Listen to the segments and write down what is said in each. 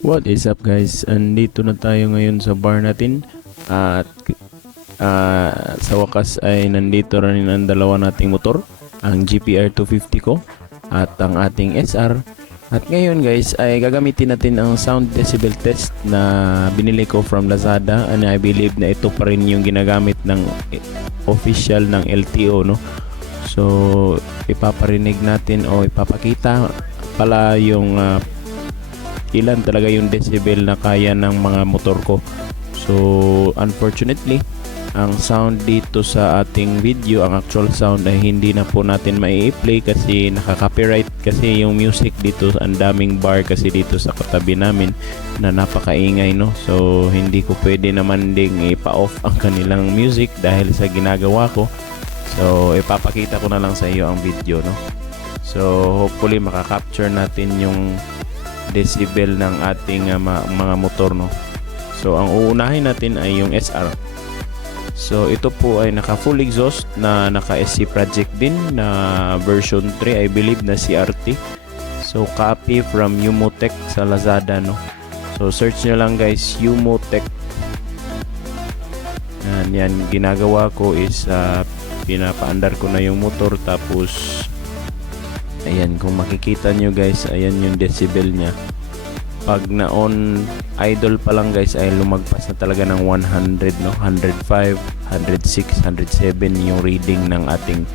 What is up guys? Andito na tayo ngayon sa bar natin at ah, sa wakas ay nandito rin ang dalawa nating motor, ang GPR 250 ko at ang ating SR. At ngayon guys ay gagamitin natin ang sound decibel test na binili ko from Lazada and I believe na ito pa rin yung ginagamit ng official ng LTO no. So ipaparinig natin o ipapakita pala yung ah, ilan talaga yung decibel na kaya ng mga motor ko. So, unfortunately, ang sound dito sa ating video, ang actual sound ay hindi na po natin mai-play kasi nakaka-copyright kasi yung music dito, ang daming bar kasi dito sa katabi namin na napakaingay no. So, hindi ko pwede naman ding ipa-off ang kanilang music dahil sa ginagawa ko. So, ipapakita ko na lang sa iyo ang video no. So, hopefully makaka-capture natin yung decibel ng ating uh, mga motor no. So ang uunahin natin ay yung SR. So ito po ay naka full exhaust na naka SC project din na version 3 I believe na CRT. So copy from Umotech sa Lazada no. So search nyo lang guys Umotech. Yan, yan ginagawa ko is uh, pinapaandar ko na yung motor tapos Ayan, kung makikita nyo guys, ayan yung decibel niya. Pag na-on idle pa lang guys ay lumagpas na talaga ng 100 no, 105, 106, 107 yung reading ng ating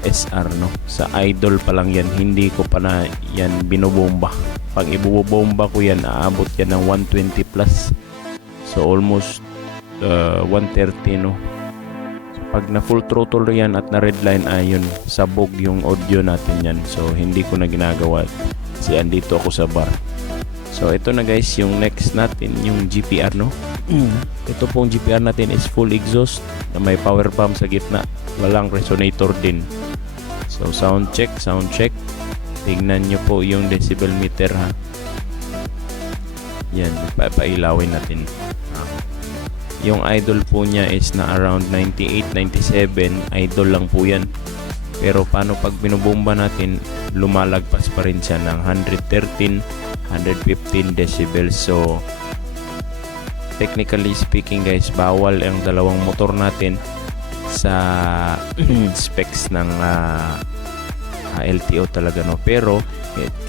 SR no. Sa idle pa lang yan, hindi ko pa na yan binobomba. Pag ibubomba ko yan, aabot yan ng 120 plus. So almost uh, 130 no pag na full throttle yan at na red line ayun sabog yung audio natin yan. So hindi ko na ginagawa. Kasi andito ako sa bar. So ito na guys yung next natin yung GPR no? Ito pong GPR natin is full exhaust na may power pump sa gitna. Walang resonator din. So sound check sound check. Tingnan nyo po yung decibel meter ha? Yan papailawin natin yung idol po niya is na around 98, 97 idol lang po yan. Pero paano pag binubomba natin lumalagpas pa rin siya ng 113 115 decibels. So technically speaking guys bawal ang dalawang motor natin sa specs ng ah, ah, LTO talaga no? Pero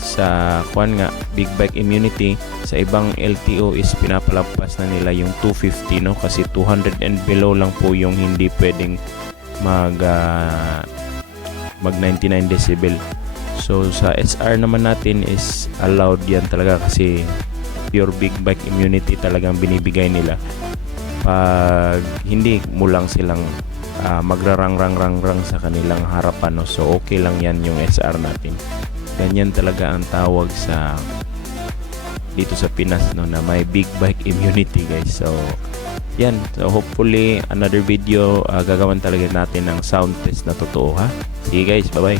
sa kwan nga big bike immunity sa ibang LTO is pinapalampas na nila yung 250 no? Kasi 200 and below lang po yung hindi pwedeng mag ah, mag 99 decibel. So sa SR naman natin is allowed yan talaga kasi pure big bike immunity talagang binibigay nila. Pag hindi mo lang silang ah, magrarang-rang-rang-rang sa kanilang harapan no? So okay lang yan yung SR natin ganyan talaga ang tawag sa dito sa Pinas no na may big bike immunity guys. So yan. So hopefully another video uh, gagawan talaga natin ng sound test na totoo ha? Sige guys. Bye bye